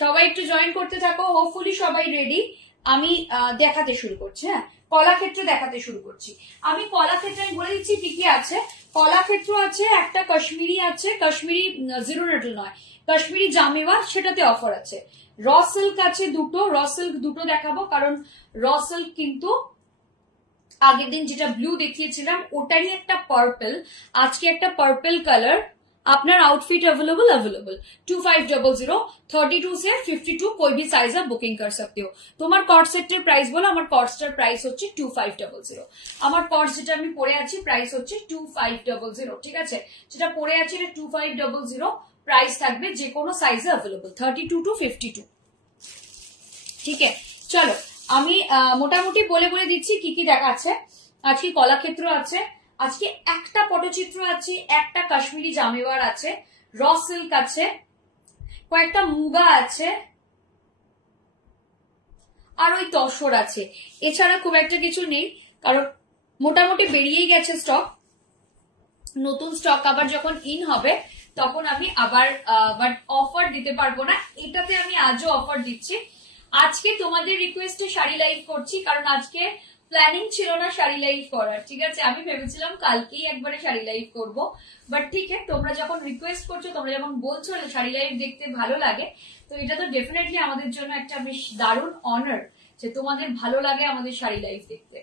সবাই একটু জয়েন করতে থাকো, হোপফুলি সবাই রেডি। আমি দেখাতে শুরু করছি। হ্যাঁ, কলাক্ষেত্র দেখাতে শুরু করছি। আমি কলাক্ষেত্রে আমি বলে দিচ্ছি কি কি আছে। কলাক্ষেত্র আছে, একটা কাশ্মীরি আছে, কাশ্মীরি জিরো নেটল নয়, কাশ্মীরি জামেওয়ার, সেটাতে অফার আছে। র সিল্ক আছে দুটো, র সিল্ক দুটো দেখাবো, কারণ র সিল্ক কিন্তু আগের দিন যেটা ব্লু দেখিয়েছিলাম ওটারই একটা পার্পল, আজকে একটা পার্পল কালার। আপনার आउटफिट अवेलेबल 2500 32 से 52 कोई भी साइज आप बुकिंग कर सकते हो। তোমার কর্ড সেটের প্রাইস বলো। আমার কর্ডসটার প্রাইস হচ্ছে 2500। আমার কর্ডস যেটা আমি পরে আছি প্রাইস হচ্ছে 2500, ঠিক আছে? যেটা পরে আছি এটা 2500 প্রাইস থাকবে, যে কোনো সাইজে अवेलेबल 32 to 52। ঠিক আছে, চলো আমি মোটামুটি বলে বলে দিচ্ছি কি কি দেখাচ্ছে। আজকে কলাক্ষেত্র আছে, আজকে একটা পটচিত্র আছে, একটা কাশ্মীরি জামেওয়ার আছে, র সিল্ক আছে, কয়েকটা মুগা আছে, আর ওই তসর আছে। এছাড়া খুব একটা কিছু নেই, কারণ মোটামুটি বেরিয়েই গেছে স্টক। নতুন স্টক আবার যখন ইন হবে তখন আমি আবার বাট অফার দিতে পারবো না। এটাতে আমি আজও অফার দিচ্ছি। আজকে তোমাদের রিকোয়েস্টে শাড়ি লাইভ করছি, কারণ আজকে প্ল্যানিং ছিল না শাড়ি লাইভ করার, ঠিক আছে? আমি ভেবেছিলাম কালকেই একবারে শাড়ি লাইভ করব, বাট ঠিক আছে, তোমরা যখন রিকোয়েস্ট করছো, তোমরা যখন বলছো শাড়ি লাইভ দেখতে ভালো লাগে, তো এটা তো ডেফিনেটলি আমাদের জন্য একটা বেশ দারুণ অনার যে তোমাদের ভালো লাগে আমাদের শাড়ি লাইভ দেখতে।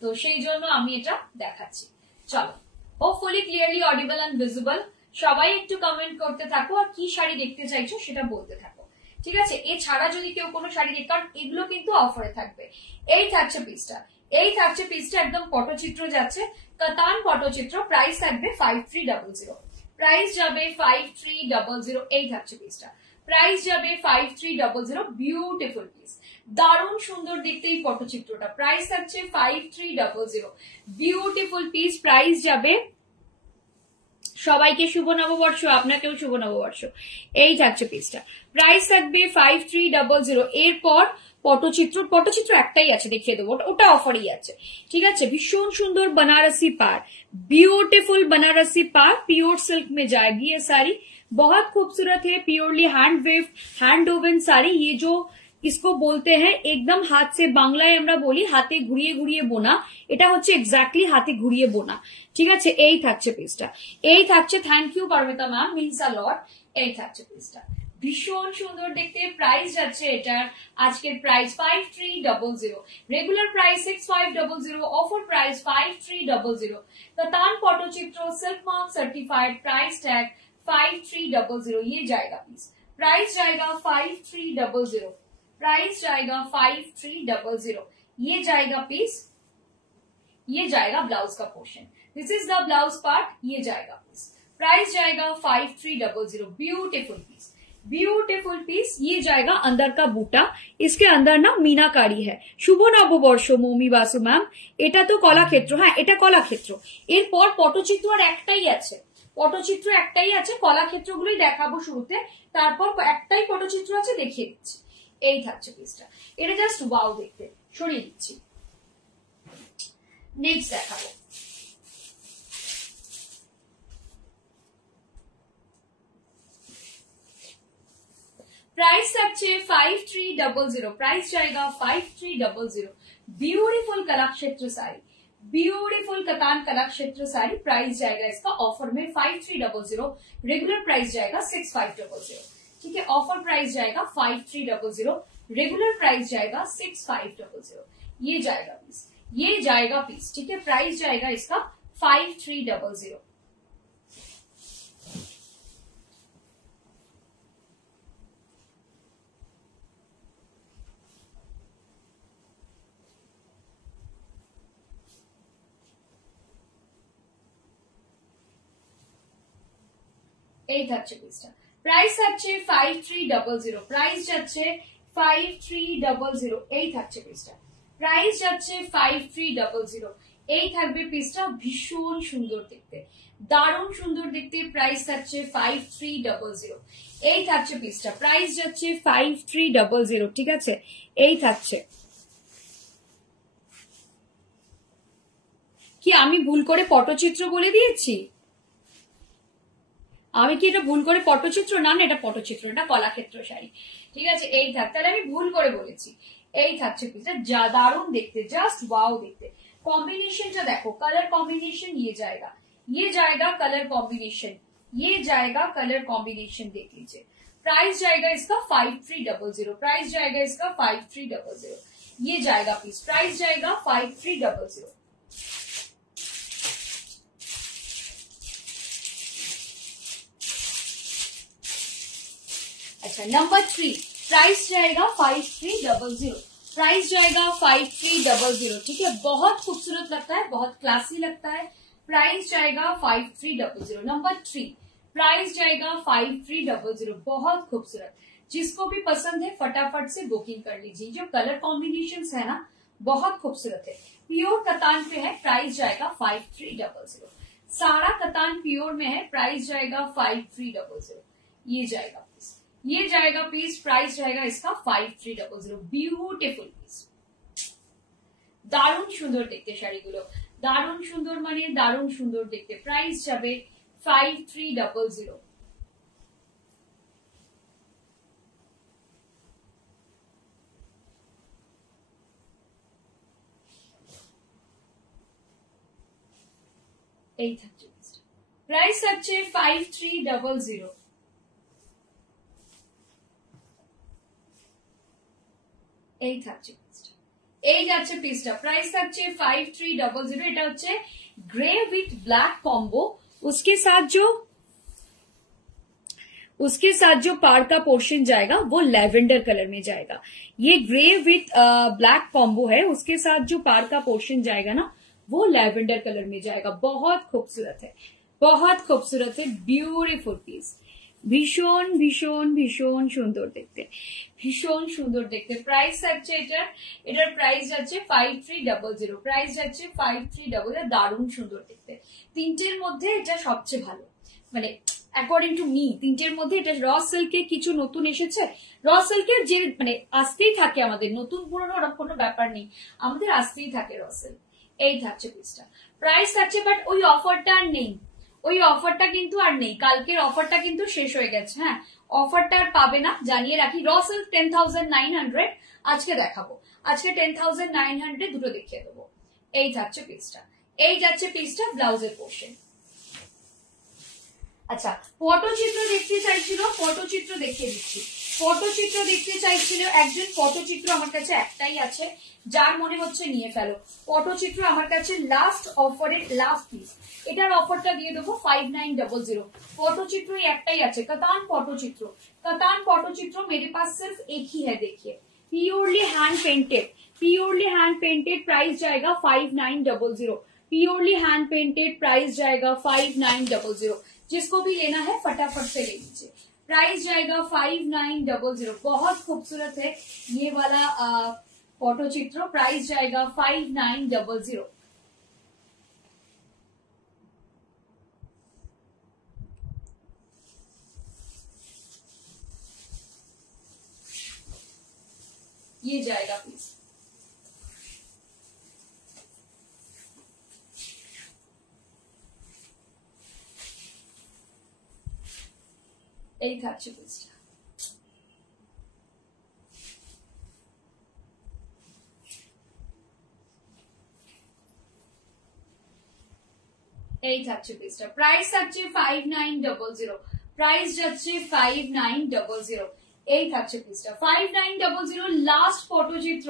তো সেই জন্য আমি এটা দেখাচ্ছি। চলো, hopefully clearly audible and visible. সবাই একটু কমেন্ট করতে থাকো আর কি শাড়ি দেখতে চাইছো সেটা বলতে থাকো, ঠিক আছে? এছাড়া যদি কেউ কোনো শাড়ি দেখে, কারণ এগুলো কিন্তু অফারে থাকবে। এই থাকছে পিসটা, এই থাকছে পিসটা, একদম পটচিত্র যাচ্ছে, কাতান পটচিত্র, প্রাইস থাকবে 5300, প্রাইস যাবে 5300। এই থাকছে পিসটা, প্রাইস যাবে 5300। বিউটিফুল পিস, দারুণ সুন্দর দেখতে এই পটচিত্রটা, প্রাইস থাকছে 5300। বিউটিফুল পিস, প্রাইস যাবে। সবাইকে শুভ নববর্ষ, আপনাকেও শুভ নববর্ষ। এই থাকছে পিসটা, প্রাইস থাকবে 5300। এরপর পটচিত্র, পটচিত্র একটাই আছে, দেখিয়ে দেবো, ওটা অফারই আছে, ঠিক আছে? ভীষণ সুন্দর बनारसी पार, ब्यूटीफुल बनारसी पार, प्योर सिल्क में जाएगी ये साड़ी, बहुत खूबसूरत है, purely hand wave hand oven sari. ये जो इसको बोलते हैं একদম হাত সে, বাংলায় আমরা বলি হাতে ঘুরিয়ে ঘুরিয়ে বোনা, এটা হচ্ছে এক্স্যাক্টলি হাতে ঘুরিয়ে বোনা, ঠিক আছে? এই থাকছে পিসটা, এই থাকছে। Thank you Paramita ma'am, means a lot. এই থাকছে পিসটা, ভীষণ সুন্দর দেখতে। প্রাইস যাচ্ছে এটার আজকের price 5300, regular price 6500, offer price 5300। Katan Patachitra, silk mark certified, price tag 5300। ये जाएगा पीस, प्राइस जाएगा 5300, प्राइस जाएगा 5300। ये जाएगा पीस, ये जाएगा ब्लाउज का portion, this is the blouse part, ये जाएगा पीस, प्राइस जाएगा 5300। Beautiful piece, beautiful piece. ये जाएगा अंदर का बूटा, इसके अंदर ना मीनाकारी है। शुभ নববর্ষ মৌমি বাসু ম্যাম। এটা তো কলাক্ষেত্র, হ্যাঁ এটা কলাক্ষেত্র। এরপর পটচিত্র আর একটাই আছে, পটচিত্র একটাই আছে, কলাক্ষেত্রগুলোই দেখাবো শুরুতে, তারপর একটাই পটচিত্র আছে, দেখিয়ে দিচ্ছি। এই থাকছে পিসটা, এটা জাস্ট ওয়াও দেখতে। সরিয়ে দিচ্ছি, নেক্সট দেখাবো। प्राइस থাকছে 5300, प्राइस जाएगा 5300। Beautiful Kalakshetra sari, beautiful katan Kalakshetra sari, price जाएगा इसका ऑफर में 5300, रेगुलर प्राइस जाएगा 6500, ठीक है? ऑफर प्राइस जाएगा 5300, रेगुलर प्राइस जाएगा 6500। ये जाएगा पीस, ये जाएगा पीस, ठीक है? प्राइस जाएगा इसका 5300। এই থাকছে পিসটা, প্রাইস থাকছে 5300, প্রাইস যাচ্ছে 5300। এই থাকছে পিসটা, প্রাইস যাচ্ছে 5300। এই থাকবে পিসটা, ভীষণ সুন্দর দেখতে, দারুণ সুন্দর দেখতে, প্রাইস থাকছে 5300। এই থাকছে পিসটা, প্রাইস যাচ্ছে 5300, ঠিক আছে? এই থাকছে। কি আমি ভুল করে পটচিত্র বলে দিয়েছি? আমি কি এটা ভুল করে পটচিত্র? না না, এটা পটচিত্র, এটা কলাক্ষেত্র শাড়ি। ঠিক আছে, এই থাক, তাহলে আমি ভুল করে বলেছি। এই থাকছে পিসটা, যা দারুণ দেখতে, জাস্ট ওয়াও দেখতে। कॉम्बिनेशनটা দেখো, कलर कॉम्बिनेशन ये जाएगा कलर कॉम्बिनेशन, ये जाएगा कलर कॉम्बिनेशन, देख लीजिए। प्राइस जाएगा इसका 5300, प्राइस जाएगा इसका 5300, ये जाएगा पीस, प्राइस जाएगा 5300। अच्छा, नंबर 3, प्राइस जाएगा 5300, प्राइस जाएगा 5300। ठीक है, बहुत खूबसूरत लगता है, बहुत क्लासी लगता है। प्राइस जाएगा 5300, नंबर 3, प्राइस जाएगा 5300, बहुत खूबसूरत। जिसको भी पसंद है फटाफट से बुकिंग कर लीजिए। जो कलर कॉम्बिनेशन है ना, बहुत खूबसूरत है। प्योर कतान पे है, प्राइस जाएगा 5300। सारा कतान प्योर में है, प्राइस जाएगा 5300। ये जाएगा पीस, ये जाएगा पीस, प्राइस जाएगा इसका 5300। ब्यूटीफुल पीस, दारुण सुंदर देखते শাড়িগুলো, দারুণ সুন্দর মানে দারুণ সুন্দর দেখতে। প্রাইস যাবে 5300। এই থাকছে, প্রাইস থাকছে 5300। এই থাকছে, এই যাচ্ছে পিসটা, প্রাইস থাকছে 5300। এটা হচ্ছে ग्रे विथ ब्लैक कॉम्बो, उसके साथ जो पार का पोर्शन जाएगा वो लेवेंडर कलर में जाएगा। ये ग्रे विथ ब्लैक कॉम्बो है, उसके साथ जो पार का पोर्शन जाएगा ना वो लेवेंडर कलर में जाएगा। बहुत खूबसूरत है, बहुत खूबसूरत है, ब्यूटीफुल पीस, ভীষণ ভীষণ ভীষণ সুন্দর দেখতে, ভীষণ সুন্দর দেখতে। প্রাইস থাকছে এটার প্রাইস যাচ্ছে 5300, প্রাইস যাচ্ছে 5300। দারুণ সুন্দর দেখতে। তিনটের মধ্যে এটা সবচেয়ে ভালো, মানে অ্যাকর্ডিং টু মি তিনটের মধ্যে এটা। র সিল্কে কিছু নতুন এসেছে, র সিল্কের যে মানে আসতেই থাকে আমাদের, নতুন পুরনো ওরকম কোনো ব্যাপার নেই, আমাদের আসতেই থাকে র সিল্ক। এই থাকছে পিসটা, প্রাইস থাকছে, বাট ওই অফারটা আর নেই, ওই অফারটা কিন্তু আর নেই, কালকের অফারটা কিন্তু শেষ হয়ে গেছে। হ্যাঁ, অফারটা আর পাবে না, জানিয়ে রাখি। র সিল্ক 10900 আজকে দেখাবো, আজকে 10900 দুটো দেখিয়ে দেবো। এই থাকছে পিসটা, এই যাচ্ছে পিসটা, ব্লাউজের পোর্শন। আচ্ছা, পটচিত্র দেখতে চাইছিল, পটচিত্র দেখিয়ে দিচ্ছি। পটচিত্র দেখতে চাইছিল একজন, পটচিত্র আমার কাছে একটাই আছে, যার মনে হচ্ছে নিয়ে ফেলো। পটচিত্র আমার কাছে লাস্ট অফারের লাস্ট পিস, এটার অফারটা দিয়ে দেবো 5900। পটচিত্র একটাই আছে, कतान पटचित्र, कतान पटचित्र मेरे पास सिर्फ एक ही है, देखिए, purely hand painted, purely hand painted. Price जाएगा 5900, प्योरली हैंड पेंटेड, प्राइस जाएगा 5900। जिसको भी लेना है फटाफट से ले लीजिए। प्राइस जाएगा 5900, बहुत खूबसूरत है ये वाला पटचित्र। प्राइस जाएगा 5900। ये जाएगा प्लीज। এই থাকছে পিসটা, এই থাকছে পিসটা। প্রাইস থাকছে 5900, প্রাইস যাচ্ছে 5900। এই থাকছে পিসটা 5900। Last Pattachitra,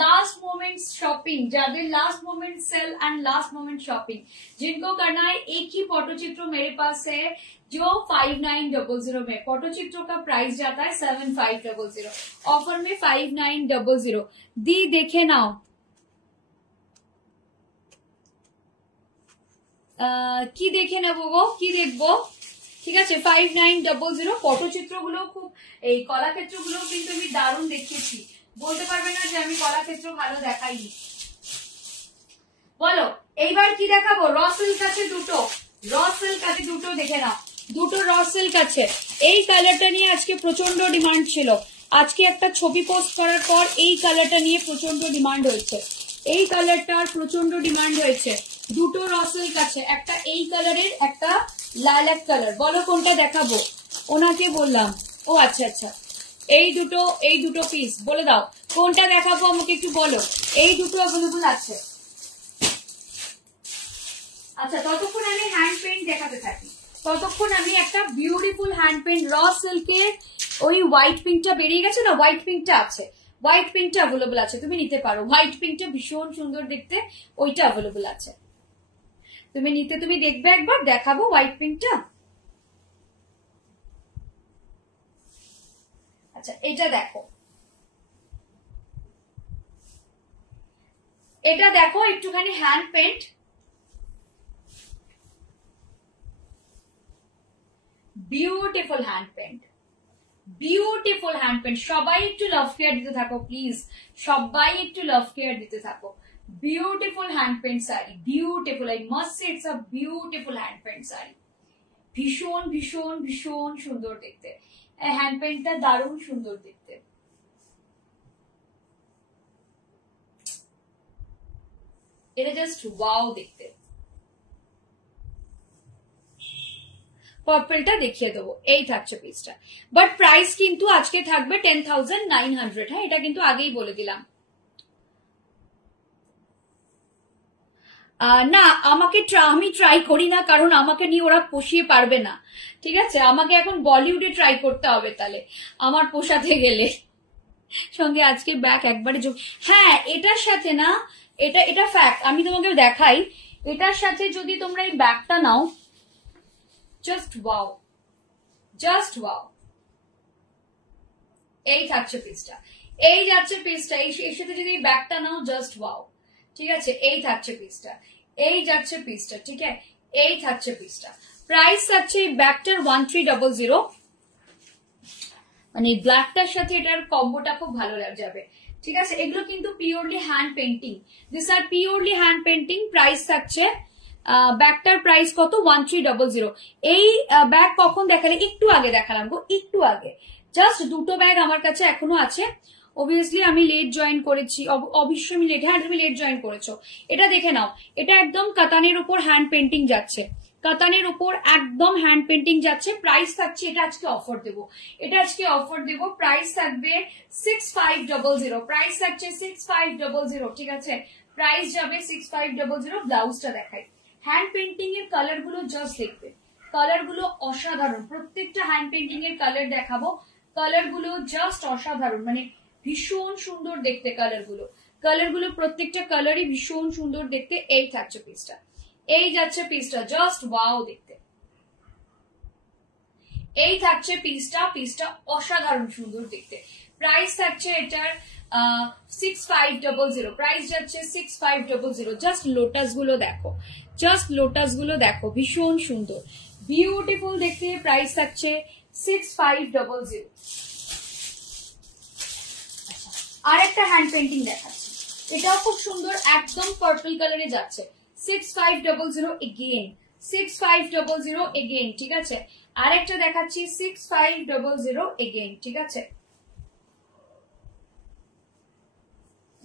last moment shopping, যাদের last moment sale and last moment shopping, जिनको करना है एक ही पटचित्र मेरे पास है जो 5900 में। पटचित्र का प्राइस जाता है 7500, ऑफर में 5900 दी। देखे नाओ, কি দেখে নেবো গো, কি দেখবো? ঠিক আছে, 5900। পটচিত্রগুলো খুব, এই কলাক্ষেত্রগুলো কিন্তু আমি দারুণ দেখিয়েছি, বলতে পারবে না যে আমি কলাক্ষেত্র ভালো দেখাইনি। বলো এইবার কি দেখাবো? র সিল্ক আছে দুটো, র সিল্ক আছে দুটো, দেখে নাও, দুটো র সিল্ক আছে। এই কালারটা নিয়ে আজকে প্রচন্ড ডিমান্ড ছিল, আজকে একটা ছবি পোস্ট করার পর এই কালারটা নিয়ে প্রচন্ড ডিমান্ড হয়েছে, এই কালারটার প্রচন্ড ডিমান্ড হয়েছে। দুটো র সিল্ক আছে, একটা এই কালারের, একটা লাইলাক কালার, বলো কোনটা দেখাবো? ওনাকে বললাম। ও আচ্ছা আচ্ছা, এই দুটো পিস বলে দাও কোনটা দেখাবো আমাকে একটু বলো। এই দুটো অ্যাভেলেবল আছে। আচ্ছা, ততক্ষণ আমি হ্যান্ড পেইন্ট দেখাতে থাকি। ততক্ষণ আমি একটা বিউটিফুল হ্যান্ড পেইন্ট র সিল্কের ওই হোয়াইট পিঙ্কটা বেরিয়ে গেছে না, হোয়াইট পিঙ্কটা আছে, হোয়াইট পিঙ্কটা অ্যাভেলেবল আছে, তুমি নিতে পারো। হোয়াইট পিঙ্কটা ভীষণ সুন্দর দেখতে, ওইটা অ্যাভেলেবল আছে, তুমি নিতে, তুমি দেখবে একবার, দেখাবো হোয়াইট পিঙ্কটা। আচ্ছা, এটা দেখো, এটা দেখো একটুখানি hand paint, beautiful hand paint, beautiful hand paint. সবাই একটু লাভ কেয়ার দিতে থাকো প্লিজ, সবাই একটু লাভ কেয়ার দিতে থাকো। Beautiful hand paint sari, beautiful, I must say it's a beautiful hand paint sari. ভীষণ ভীষণ ভীষণ সুন্দর দেখতে, হ্যান্ড পেইন্টটা দারুণ সুন্দর দেখতে। এটা জাস্ট ওয়াও দেখতে। পার্পলটা দেখিয়ে দেবো, এই থাকছে পিসটা, বাট প্রাইস কিন্তু আজকে থাকবে 10,900। হ্যাঁ, এটা কিন্তু আগেই বলে দিলাম। না, আমাকে আমি ট্রাই করি না, কারণ আমাকে নিয়ে ওরা পোষিয়ে পারবে না, ঠিক আছে? আমাকে এখন বলিউডে ট্রাই করতে হবে, তাহলে আমার পোষাতে গেলে। সঙ্গে আজকে ব্যাগ একবারে হ্যাঁ, এটার সাথে না, এটা এটা ফ্যাক্ট, আমি তোমাকে দেখাই। এটার সাথে যদি তোমরা এই ব্যাগটা নাও, জাস্ট ওয়াও, জাস্ট ওয়াও। এই থাকছে পিসটা, এই যাচ্ছে পিসটা, এর সাথে যদি ব্যাগটা নাও, জাস্ট ওয়াও, ঠিক আছে? এই থাকছে পিসটা, এই যাচ্ছে পিসটা, ঠিক আছে? এই থাকছে পিসটা। প্রাইস থাকছে এই ব্যাগটার 1300, মানে ব্ল্যাকটার সাথে এটার কম্বোটা খুব ভালো যাবে, ঠিক আছে? এগুলো কিন্তু purely hand painting, this are purely hand painting. Price থাকছে, ব্যাগটার প্রাইস কত? 1300। এই ব্যাগ কখন দেখালে? একটু আগে দেখালাম গো, একটু আগে। জাস্ট দুটো ব্যাগ আমার কাছে এখনো আছে। অবভিয়াসলি আমি লেট জয়েন করেছি, অবশ্যই আমি লেট। হ্যাঁ, তুমি লেট জয়েন করেছো। এটা দেখে নাও, এটা একদম কাতানের উপর হ্যান্ড পেন্টিং যাচ্ছে, কাতানের উপর একদম হ্যান্ড পেন্টিং যাচ্ছে। প্রাইস থাকছে, এটা আজকে অফার দেবো, এটা আজকে অফার দেবো। প্রাইস থাকবে 6500, প্রাইস থাকছে 6500, ঠিক আছে? প্রাইস যাবে 6500। ব্লাউজটা দেখাই। হ্যান্ড পেন্টিং এর কালার গুলো জাস্ট দেখবে, কালার গুলো অসাধারণ, প্রত্যেকটা হ্যান্ড পেন্টিং এর কালার দেখাবো। কালার গুলো জাস্ট অসাধারণ, মানে ভীষণ সুন্দর দেখতে কালার গুলো, কালার গুলো প্রত্যেকটা কালারই ভীষণ সুন্দর দেখতে। এই থাকছে পিসটা, এই যাচ্ছে পিসটা, জাস্ট ওয়াও দেখতে। এই থাকছে পিসটা, পিসটা অসাধারণ সুন্দর দেখতে। প্রাইস থাকছে এটার 6500, প্রাইস যাচ্ছে 6500। জাস্ট লোটাস গুলো দেখো, জাস্ট লোটাস গুলো দেখো, ভীষণ সুন্দর, বিউটিফুল দেখতে। প্রাইস থাকছে 6500। আর একটা হ্যান্ড পেন্টিং দেখাচ্ছি, এটাও খুব সুন্দর, একদম পার্পল কালারে যাচ্ছে। 6500 এগেইন, 6500 এগেইন, ঠিক আছে? আর একটা দেখাচ্ছি 6500 এগেইন, ঠিক আছে?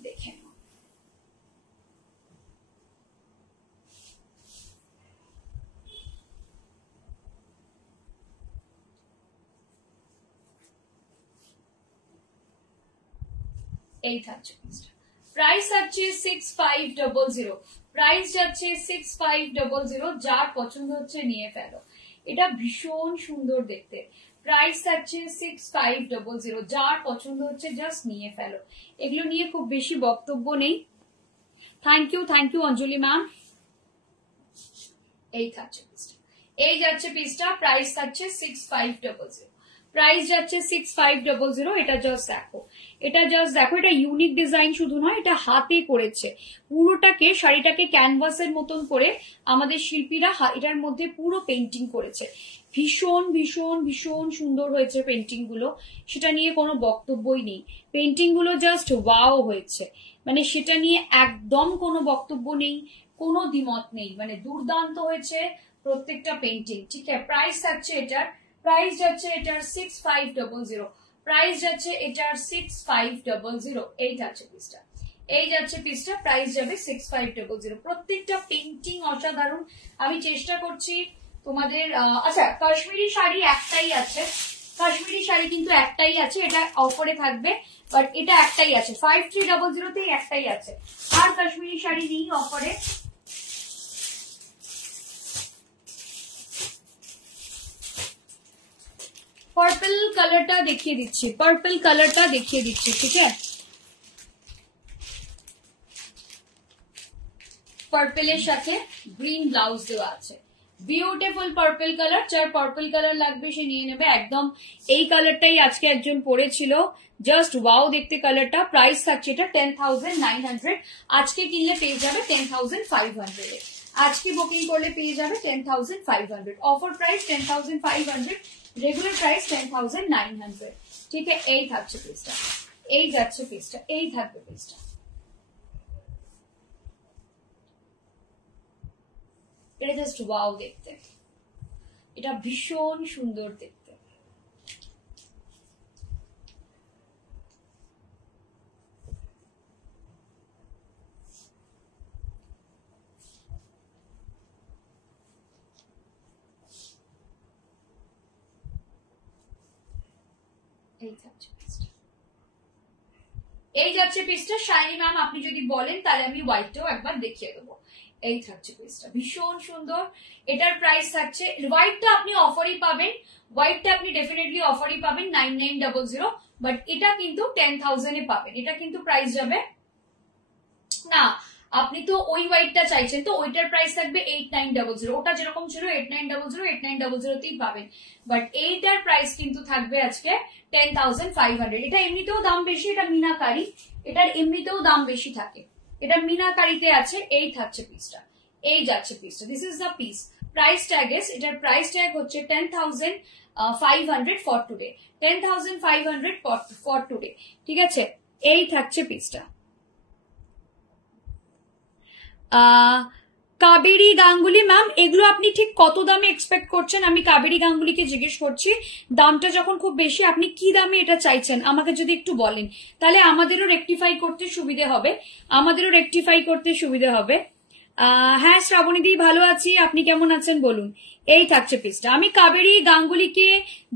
দেখে এই থাকছে পিসটা। প্রাইস আছে 6500, প্রাইস যাচ্ছে 6500। যার পছন্দ হচ্ছে নিয়ে ফেলো, এটা ভীষণ সুন্দর দেখতে। প্রাইস থাকছে 6500, যার পছন্দ হচ্ছে জাস্ট নিয়ে ফেলো। এগুলো নিয়ে খুব বেশি বক্তব্য নেই। Thank you Anjali ma'am. এই থাকছে পিসটা, এই যাচ্ছে পিসটা। প্রাইস থাকছে 6500, প্রাইস যাচ্ছে 6500। এটা জাস্ট দেখো, এটা জাস্ট দেখো, এটা ইউনিক ডিজাইন শুধু নয়, এটা হাতে করেছে পুরোটাকে, শাড়িটাকে ক্যানভাসের মতন করে আমাদের শিল্পীরা এটার মধ্যে পুরো পেন্টিং করেছে। ভীষণ ভীষণ ভীষণ সুন্দর হয়েছে পেন্টিং গুলো, সেটা নিয়ে কোনো বক্তব্যই নেই। পেন্টিং গুলো জাস্ট ওয়াও হয়েছে, মানে সেটা নিয়ে একদম কোনো বক্তব্য নেই, কোনো দ্বিমত নেই, মানে দুর্দান্ত হয়েছে প্রত্যেকটা পেন্টিং, ঠিক আছে? প্রাইস থাকছে এটার, প্রাইস যাচ্ছে এটার 6500, প্রাইস যাচ্ছে এটার 6500। এই যাচ্ছে পিসটা, এই যাচ্ছে পিসটা, প্রাইস যাবে 6500। প্রত্যেকটা পেন্টিং অসাধারণ। আমি চেষ্টা করছি তোমাদের আচ্ছা কাশ্মীরি শাড়ি একটাই আছে, কাশ্মীরি শাড়ি কিন্তু একটাই আছে, এটা অফারে থাকবে, বাট এটা একটাই আছে 5300 একটাই আছে, আর কাশ্মীরি শাড়ি নেই অফারে। পার্পল কালারটা দেখিয়ে দিচ্ছি, পার্পল কালারটা দেখিয়ে দিচ্ছি, ঠিক আছে। পার্পলের সাথে গ্রিন ব্লাউজ দেওয়া আছে, বিউটিফুল পার্পল কালার। যার পার্পল কালার লাগবে সে নিয়ে নেবে একদম। এই কালারটাই আজকে একজন পরেছিল, জাস্ট ওয়াও দেখতে কালারটা। প্রাইস থাকছে এটা 10,900, আজকে কিনলে পেয়ে যাবে 10,500 এ, আজকে বুকিং করলে পেয়ে যাবে 10,500। Offer price 10,500, regular price 10,900। ঠিক আছে, এই থাকছে পিসটা, এই যাচ্ছে পিসটা, এই থাকবে পিসটা। এটা জাস্ট ওয়াও দেখতে, এটা ভীষণ সুন্দর দেখতে। এই যাচ্ছে পিসটা, এই যাচ্ছে পিসটা। শাইনি ম্যাম আপনি যদি বলেন তাহলে আমি হোয়াইটটাও একবার দেখিয়ে দেবো। এই থাকছে পিসটা, ভীষণ সুন্দর। এটার প্রাইস থাকছে, হোয়াইটটা আপনি অফারই পাবেন, হোয়াইটটা আপনি ডেফিনেটলি অফারই পাবেন 9900, বাট এটা কিন্তু 10,000 এ পাবেন। এটা কিন্তু প্রাইস যাবে না, আপনি তো ওই হোয়াইটটা চাইছেন, তো ওইটার প্রাইস থাকবে 8900, ওটা যেরকম ছিল 8900, 8900 তেই পাবেন, বাট এইটার প্রাইস কিন্তু থাকবে আজকে 10,500। এটা এমনিতেও দাম বেশি, এটা মিনাকারি, এটার এমনিতেও দাম বেশি থাকে, এটা মিনাকারিতে আছে। এই থাকছে পিসটা, এই যাচ্ছে পিসটা, this is the piece. Price tag এটার প্রাইস ট্যাগ হচ্ছে 10,500 ফর টুডে, 10,500 ফর টুডে, ঠিক আছে। এই থাকছে পিসটা। কাবেরী গাঙ্গুলি ম্যাম, এগুলো আপনি ঠিক কত দামে এক্সপেক্ট করছেন? আমি কাবেরী গাঙ্গুলিকে জিজ্ঞেস করছি, দামটা যখন খুব বেশি আপনি কি দামে এটা চাইছেন আমাকে যদি একটু বলেন, তাহলে আমাদেরও রেকটিফাই করতে সুবিধে হবে, আমাদেরও রেকটিফাই করতে সুবিধে হবে। হ্যাঁ শ্রাবণী দি ভালো আছি, আপনি কেমন আছেন বলুন। এই থাকছে পিসটা। আমি কাবেরী গাঙ্গুলিকে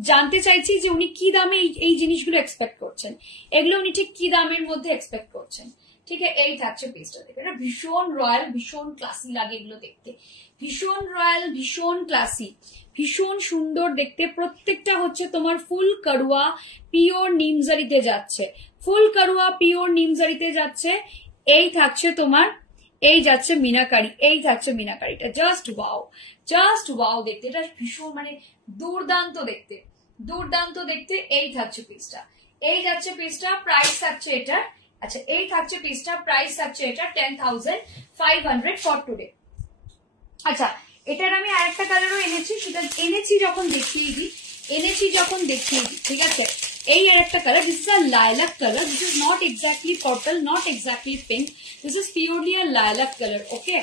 জানতে চাইছি যে উনি কি দামে এই জিনিসগুলো এক্সপেক্ট করছেন, এগুলো উনি ঠিক কি দামের মধ্যে এক্সপেক্ট করছেন, ঠিক আছে। এই থাকছে পিসটা, দেখে এটা ভীষণ রয়্যাল, ভীষণ ক্লাসি লাগে এগুলো দেখতে, ভীষণ রয়্যাল, ভীষণ ক্লাসি, ভীষণ সুন্দর দেখতে। প্রত্যেকটা হচ্ছে তোমার ফুল কারুয়া পিওর নিমজারিতে যাচ্ছে, ফুল কারুয়া পিওর নিমজারিতে যাচ্ছে। এই থাকছে তোমার, এই যাচ্ছে মিনাকারি, এই থাকছে মিনাকারিটা, জাস্ট ওয়াও, জাস্ট ওয়াও দেখতে, এটা ভীষণ মানে দুর্দান্ত দেখতে, দুর্দান্ত দেখতে। এই থাকছে পিসটা, এই যাচ্ছে পিসটা। প্রাইস থাকছে এটা, আচ্ছা এই থাকছে পিসটা, প্রাইস থাকছে এটা 10,500 ফর টুডে। আচ্ছা এটার আমি আরেকটা কালারও এনেছি, সেটা এনেছি যখন দেখিয়ে দিই, ঠিক আছে। এই আরেকটা colour, this is a lilac colour, this is not exactly purple, not exactly pink, this is purely a lilac colour, okay.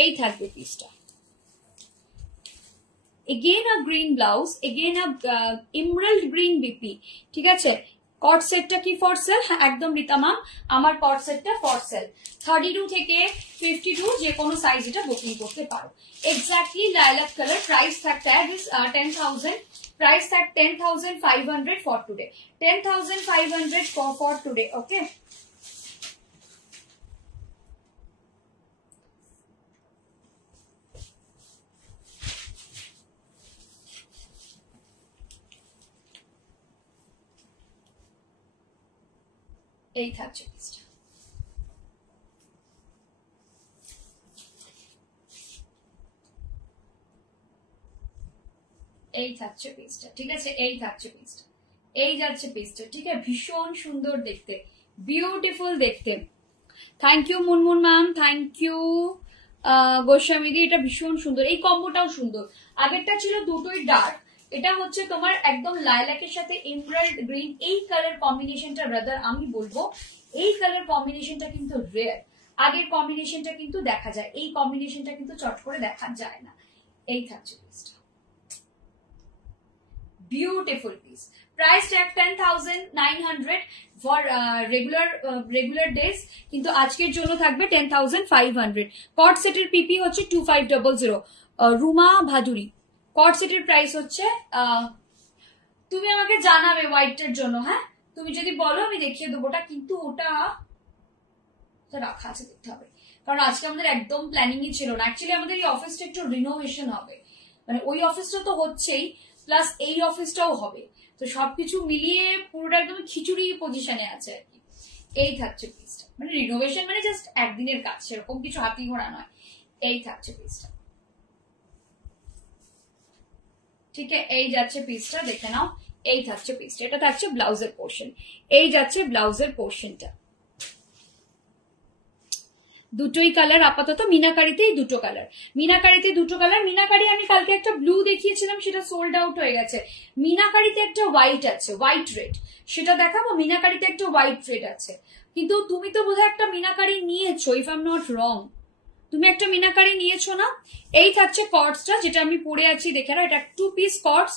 এই থাকবে পিসটা। Again a green blouse, again a emerald green BP, ঠিক আছে। কট সেটটা কি ফর সেল? একদম Rita ma'am, আমার কট সেটটা ফর সেল। 32 থেকে 52 যে কোনো সাইজ এটা বুকিং করতে পারো। Exactly lilac colour. প্রাইস থাকতে 10,000, প্রাইস থাক 10,500 ফর টুডে, 10,500 ফর টুডে, ওকে। এই থাকছে পিসটা, এই থাকছে পিসটা, ঠিক আছে। এই থাকছে পিসটা, এই যাচ্ছে পিসটা, ঠিক আছে। ভীষণ সুন্দর দেখতে, বিউটিফুল দেখতে। Thank you Munmun ma'am, thank you Goswami di, এটা ভীষণ সুন্দর, এই কম্বোটাও সুন্দর। আগেরটা ছিল দুটোই ডার্ক, এটা হচ্ছে তোমার একদম লাইলাকের সাথে এমরাল্ড গ্রিন। এই কালার কম্বিনেশনটা ব্রাদার আমি বলবো, এই কালার কম্বিনেশনটা কিন্তু রেয়ার, আগের কম্বিনেশনটা কিন্তু দেখা যায়, এই কম্বিনেশনটা কিন্তু চট করে দেখা যায় না। এই থাকছে পিসটা, beautiful piece. Price tag 10,900 for regular days, কিন্তু আজকের জন্য থাকবে 10,500। কট সেটের পিপি হচ্ছে 2500, রুমা ভাদুরী, কট সেটের প্রাইস হচ্ছে তুমি আমাকে জানাবে হোয়াইটের জন্য, হ্যাঁ তুমি যদি বলো আমি দেখিয়ে দেবো ওটা, কিন্তু ওটা রাখা আছে দেখতে হবে, কারণ আজকে আমাদের একদম প্ল্যানিংই ছিল না। অ্যাকচুয়ালি আমাদের এই অফিসটা একটু রিনোভেশন হবে, মানে ওই অফিসটা তো হচ্ছেই, প্লাস এই অফিসটাও হবে, তো সবকিছু মিলিয়ে পুরোটা একদম খিচুড়ি পজিশনে আছে আর কি। এই থাকছে পিসটা, মানে রিনোভেশন মানে জাস্ট একদিনের কাজ, সেরকম কিছু হাতি ঘোড়া নয়। এই থাকছে পিসটা, ঠিক আছে, এই যাচ্ছে পিসটা, দেখে নাও। এই থাকছে পিসটা, এটা থাকছে ব্লাউজের পোর্শন। এই যাচ্ছে ব্লাউজের পোর্শনটা, দুটোই কালার আপাতত, মিনাকারিতেই দুটো কালার, মিনাকারিতে দুটো কালার। মিনাকারি আমি কালকে একটা ব্লু দেখিয়েছিলাম, সেটা সোল্ড আউট হয়ে গেছে। মিনাকারিতে একটা হোয়াইট আছে, হোয়াইট রেড, সেটা দেখাবো। মিনাকারিতে একটা হোয়াইট রেড আছে, কিন্তু তুমি তো বোধহয় একটা মিনাকারি নিয়েছো, if I am not wrong, তুমি একটা মিনাকারি নিয়েছো না? এই থাকছে কটসটা, যেটা আমি পরে আছি, দেখে নাও। এটা 2 পিস কটস,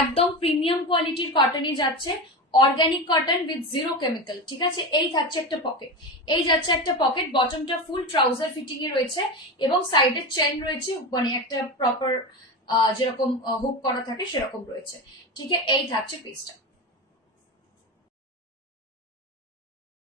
একদম প্রিমিয়াম কোয়ালিটির কটনই যাচ্ছে, অর্গানিক কটন উইথ 0 কেমিক্যাল, ঠিক আছে। এই থাকছে একটা পকেট, এই যাচ্ছে একটা পকেট, বটমটা ফুল ট্রাউজার ফিটিং এ রয়েছে, এবং সাইডে চেন রয়েছে, মানে একটা প্রপার যেরকম হুক করা থাকে সেরকম রয়েছে, ঠিক আছে। এই থাকছে পিসটা।